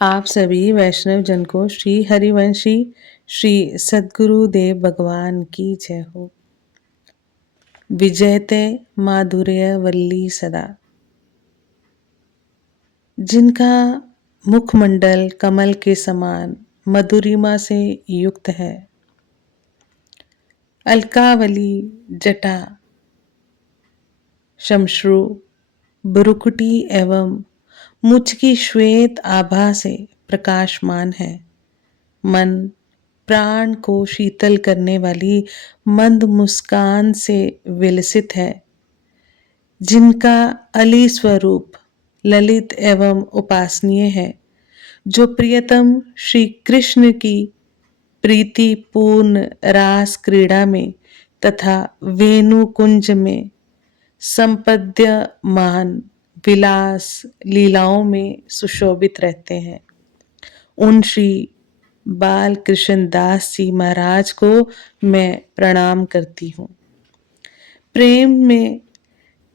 आप सभी वैष्णव जन को श्री हरिवंशी श्री सद्गुरुदेव भगवान की जय हो। विजयते माधुर्य वल्ली सदा। जिनका मुखमंडल कमल के समान मधुरिमा से युक्त है, अलकावली जटा शमश्रु बुरुकुटी एवं मुझ की श्वेत आभा से प्रकाशमान है। मन प्राण को शीतल करने वाली मंद मुस्कान से विलसित है। जिनका अली स्वरूप ललित एवं उपासनीय है, जो प्रियतम श्री कृष्ण की प्रीति पूर्ण रास क्रीड़ा में तथा वेणु कुंज में संपद्यमान विलास लीलाओं में सुशोभित रहते हैं, उन श्री बाल कृष्ण दास जी महाराज को मैं प्रणाम करती हूँ।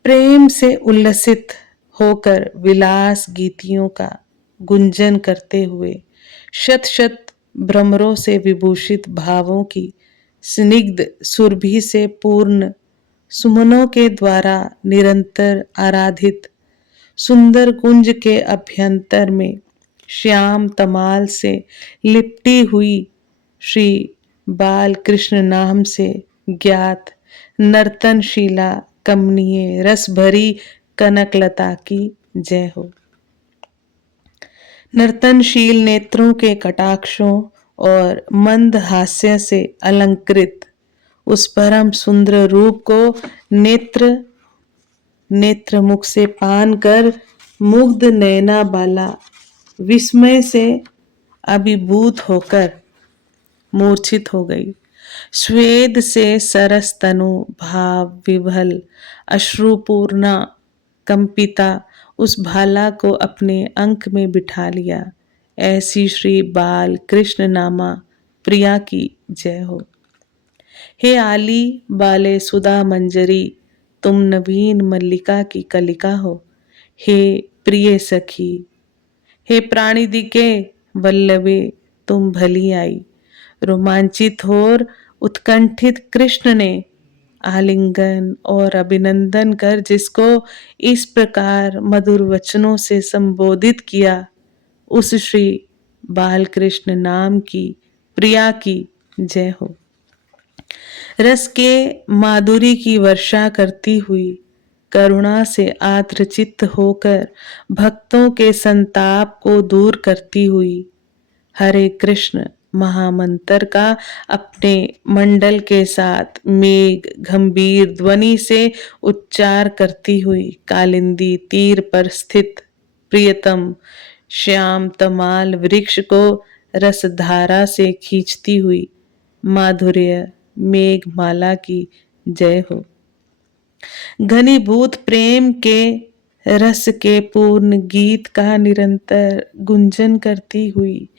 प्रेम से उल्लसित होकर विलास गीतियों का गुंजन करते हुए शत शत भ्रमरों से विभूषित भावों की स्निग्ध सुरभि से पूर्ण सुमनों के द्वारा निरंतर आराधित सुंदर कुंज के अभ्यंतर में श्याम तमाल से लिपटी हुई श्री बाल कृष्ण नाम से ज्ञात नर्तनशीला कमनीय रस भरी कनकलता की जय हो। नर्तनशील नेत्रों के कटाक्षों और मंद हास्य से अलंकृत उस परम सुंदर रूप को नेत्र मुख से पान कर मुग्ध नैना बाला विस्मय से अभिभूत होकर मूर्छित हो गई। स्वेद से सरस तनु भाव विभल अश्रुपूर्णा कंपिता उस भाला को अपने अंक में बिठा लिया। ऐसी श्री बाल कृष्ण नामा प्रिया की जय हो। हे आली बाले सुधा मंजरी, तुम नवीन मल्लिका की कलिका हो। हे प्रिय सखी, हे प्राणिदिके वल्लभे, तुम भली आई। रोमांचित और उत्कंठित कृष्ण ने आलिंगन और अभिनंदन कर जिसको इस प्रकार मधुर वचनों से संबोधित किया, उस श्री बालकृष्ण नाम की प्रिया की जय हो। रस के माधुरी की वर्षा करती हुई करुणा से आर्द्रचित्त होकर भक्तों के संताप को दूर करती हुई हरे कृष्ण महामंत्र का अपने मंडल के साथ मेघ गंभीर ध्वनि से उच्चार करती हुई कालिंदी तीर पर स्थित प्रियतम श्याम तमाल वृक्ष को रसधारा से खींचती हुई माधुर्य मेघमाला की जय हो। घनीभूत प्रेम के रस के पूर्ण गीत का निरंतर गुंजन करती हुई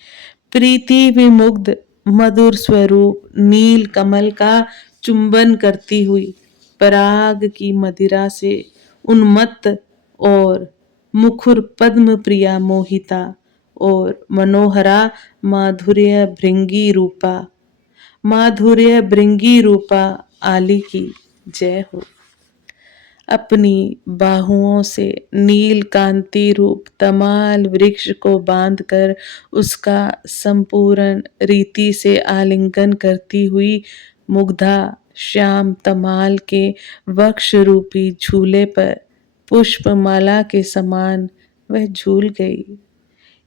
प्रीति विमुग्ध मधुर स्वरूप नील कमल का चुंबन करती हुई पराग की मदिरा से उन्मत्त और मुखुर पद्म प्रिया मोहिता और मनोहरा माधुर्य भृंगी रूपा आली की जय हो। अपनी बाहुओं से नील कांति रूप तमाल वृक्ष को बांधकर उसका संपूर्ण रीति से आलिंगन करती हुई मुग्धा श्याम तमाल के वक्ष रूपी झूले पर पुष्पमाला के समान वह झूल गई।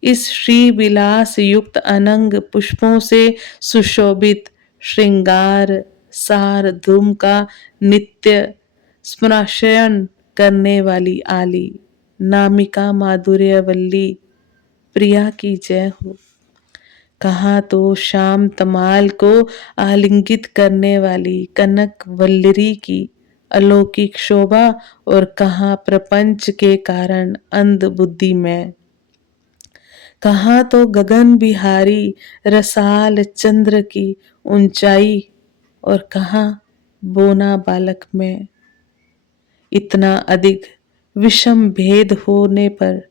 इस श्री विलास युक्त अनंग पुष्पों से सुशोभित श्रृंगार सार धूम का नित्य स्मराशयन करने वाली आली नामिका माधुर्यवल्ली प्रिया की जय हो। कहाँ तो श्याम तमाल को आलिंगित करने वाली कनक वल्लरी की अलौकिक शोभा और कहाँ प्रपंच के कारण अंध बुद्धि में, कहाँ तो गगन बिहारी रसाल चंद्र की ऊंचाई और कहाँ बोना बालक में। इतना अधिक विषम भेद होने पर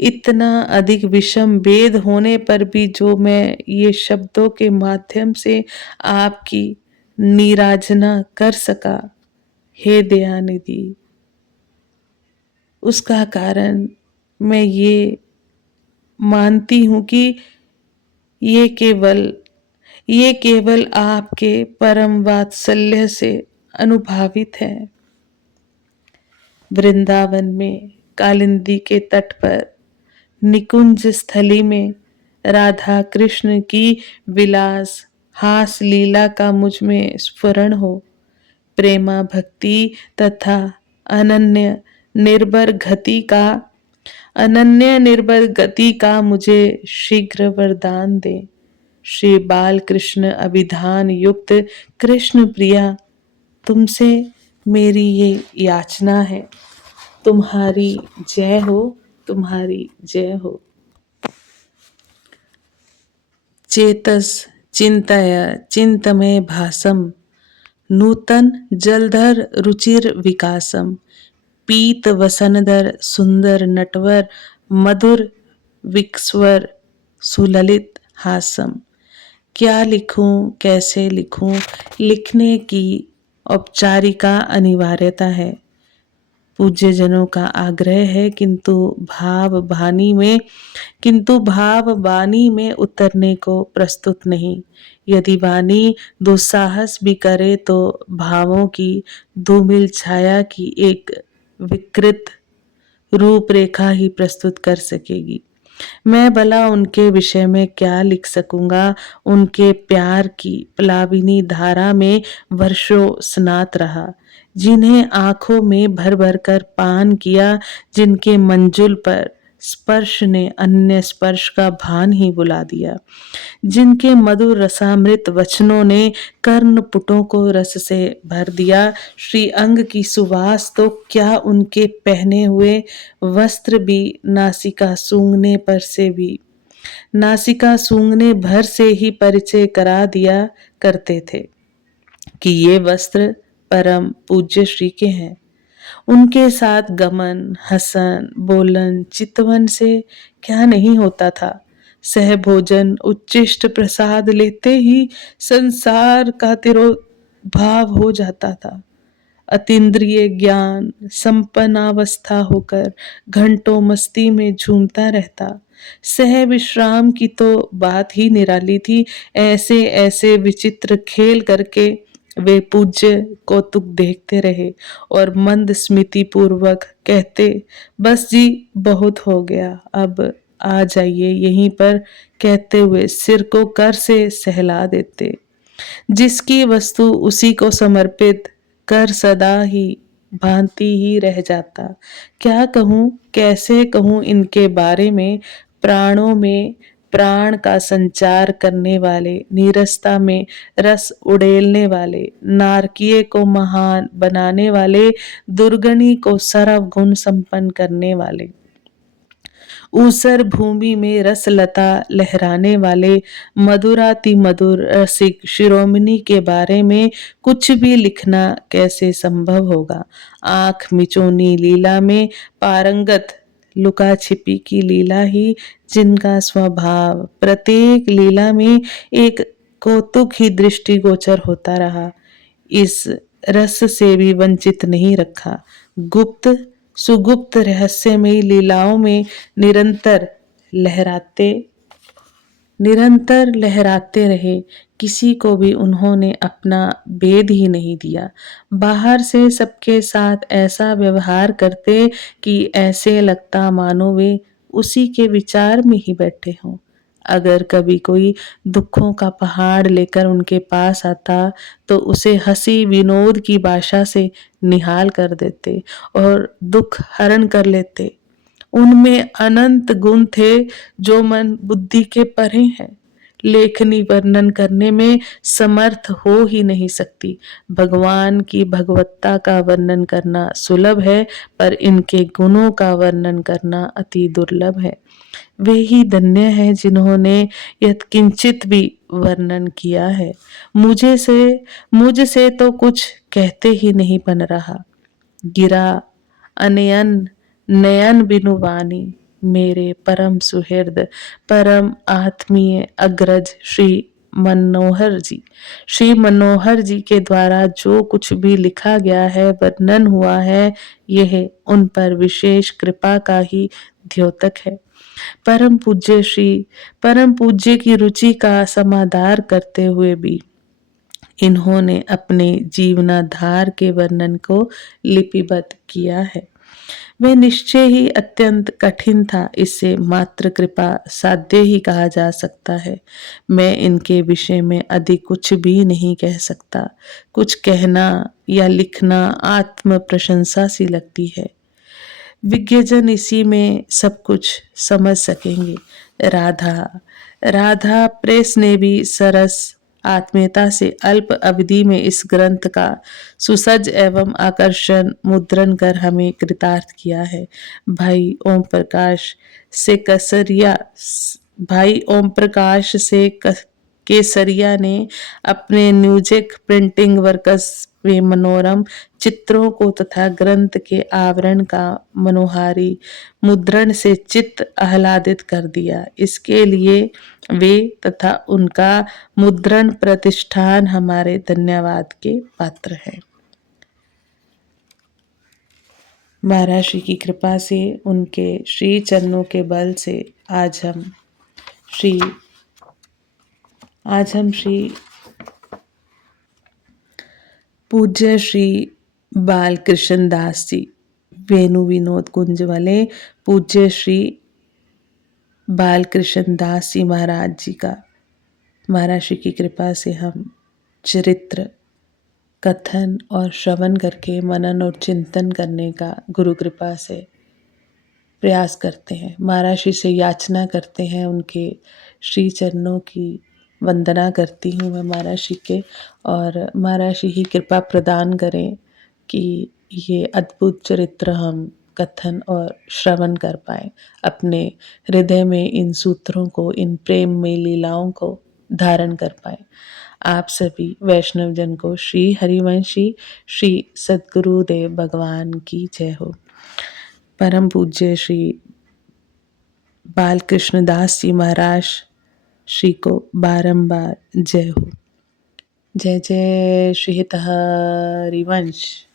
इतना अधिक विषम भेद होने पर भी जो मैं ये शब्दों के माध्यम से आपकी नीराजना कर सका, हे दयानिधि, उसका कारण मैं ये मानती हूँ कि ये केवल ये केवल आपके परम वात्सल्य से अनुभावित है। वृंदावन में कालिंदी के तट पर निकुंज स्थली में राधा कृष्ण की विलास हास लीला का मुझ में स्फुरण हो, प्रेमा भक्ति तथा अनन्य निर्भर गति का मुझे शीघ्र वरदान दे। श्री बाल कृष्ण अभिधान युक्त कृष्ण प्रिया, तुमसे मेरी ये याचना है। तुम्हारी जय हो, तुम्हारी जय हो। चेतस चिंतय चिंतमय भासम नूतन जलधर रुचिर विकासम पीत वसनदर सुंदर नटवर मधुर विक्स्वर सुललित हासम। क्या लिखूं, कैसे लिखूं, लिखने की औपचारिका अनिवार्यता है। पूज्य जनों का आग्रह है, किंतु भाव वाणी में उतरने को प्रस्तुत नहीं। यदि वाणी दुस्साहस भी करे तो भावों की धूमिल छाया की एक विकृत रूपरेखा ही प्रस्तुत कर सकेगी। मैं भला उनके विषय में क्या लिख सकूंगा। उनके प्यार की प्लाविनी धारा में वर्षों स्नात रहा, जिन्हें आंखों में भर भर कर पान किया, जिनके मंजुल पर स्पर्श ने अन्य स्पर्श का भान ही बुला दिया, जिनके मधुर रसामृत वचनों ने कर्ण पुटों को रस से भर दिया। श्री अंग की सुवास तो क्या, उनके पहने हुए वस्त्र भी नासिका सूंघने भर से ही परिचय करा दिया करते थे कि ये वस्त्र परम पूज्य श्री के हैं। उनके साथ गमन, हसन, बोलन, चितवन से क्या नहीं होता था। सहभोजन, उच्चिष्ट प्रसाद लेते ही संसार का तिरोभाव हो जाता था। अतीन्द्रिय ज्ञान संपन्नावस्था होकर घंटों मस्ती में झूमता रहता। सह विश्राम की तो बात ही निराली थी। ऐसे ऐसे विचित्र खेल करके वे पूज्य कौतुक देखते रहे और मंद स्मृति पूर्वक कहते, बस जी बहुत हो गया, अब आ जाइए यहीं पर, कहते हुए सिर को कर से सहला देते। जिसकी वस्तु उसी को समर्पित कर सदा ही भांति ही रह जाता। क्या कहूँ, कैसे कहूँ इनके बारे में। प्राणों में प्राण का संचार करने वाले, नीरसता में रस उड़ेलने वाले, नारकीय को महान बनाने वाले, दुर्गणी को सर्व गुण संपन्न करने वाले, ऊसर भूमि में रसलता लहराने वाले, मधुराति मधुर रसिक शिरोमणि के बारे में कुछ भी लिखना कैसे संभव होगा। आंख मिचौनी लीला में पारंगत, लुका छिपी की लीला ही जिनका स्वभाव, प्रत्येक लीला में एक कौतुक ही दृष्टिगोचर होता रहा, इस रस से भी वंचित नहीं रखा। गुप्त सुगुप्त रहस्यमयी लीलाओं में निरंतर लहराते रहे। किसी को भी उन्होंने अपना भेद ही नहीं दिया। बाहर से सबके साथ ऐसा व्यवहार करते कि ऐसे लगता मानो वे उसी के विचार में ही बैठे हों। अगर कभी कोई दुखों का पहाड़ लेकर उनके पास आता तो उसे हंसी विनोद की भाषा से निहाल कर देते और दुख हरण कर लेते। उनमें अनंत गुण थे जो मन बुद्धि के परे हैं, लेखनी वर्णन करने में समर्थ हो ही नहीं सकती। भगवान की भगवत्ता का वर्णन करना सुलभ है, पर इनके गुणों का वर्णन करना अति दुर्लभ है। वे ही धन्य हैं जिन्होंने यत्किंचित भी वर्णन किया है। मुझसे तो कुछ कहते ही नहीं बन रहा। गिरा अनयन नयन बिनु वाणी, मेरे परम सुहृद परम आत्मीय अग्रज श्री मनोहर जी के द्वारा जो कुछ भी लिखा गया है, वर्णन हुआ है, यह उन पर विशेष कृपा का ही द्योतक है। परम पूज्य की रुचि का समादार करते हुए भी इन्होंने अपने जीवनाधार के वर्णन को लिपिबद्ध किया है। वह निश्चय ही अत्यंत कठिन था, इसे मात्र कृपा साध्य ही कहा जा सकता है। मैं इनके विषय में अधिक कुछ भी नहीं कह सकता। कुछ कहना या लिखना आत्म प्रशंसा सी लगती है। विज्ञजन इसी में सब कुछ समझ सकेंगे। राधा प्रेस ने भी सरस आत्मीयता से अल्प अवधि में इस ग्रंथ का सुसज्ज एवं आकर्षण मुद्रण कर हमें कृतार्थ किया है। भाई ओम प्रकाश से केसरिया ने अपने न्यूजिक प्रिंटिंग वर्कस में मनोरम चित्रों को तथा ग्रंथ के आवरण का मनोहारी मुद्रण से चित्त आह्लादित कर दिया। इसके लिए वे तथा उनका मुद्रण प्रतिष्ठान हमारे धन्यवाद के पात्र है। महाराज श्री की कृपा से, उनके श्री चरणों के बल से आज हम श्री पूज्य श्री बालकृष्ण दास जी, वेणु विनोद कुंज वाले पूज्य श्री बालकृष्ण दास जी महाराज जी का, महाराज श्री की कृपा से हम चरित्र कथन और श्रवण करके मनन और चिंतन करने का गुरु कृपा से प्रयास करते हैं। महाराज श्री से याचना करते हैं, उनके श्री चरणों की वंदना करती हूँ मैं महाराज श्री के, और महाराज श्री ही कृपा प्रदान करें कि ये अद्भुत चरित्र हम कथन और श्रवण कर पाए, अपने हृदय में इन सूत्रों को, इन प्रेम में लीलाओं को धारण कर पाए। आप सभी वैष्णव जन को श्री हरिवंशी श्री सद्गुरुदेव भगवान की जय हो। परम पूज्य श्री बालकृष्ण दास जी महाराज श्री को बारंबार जय हो। जय जय श्री हरिवंश।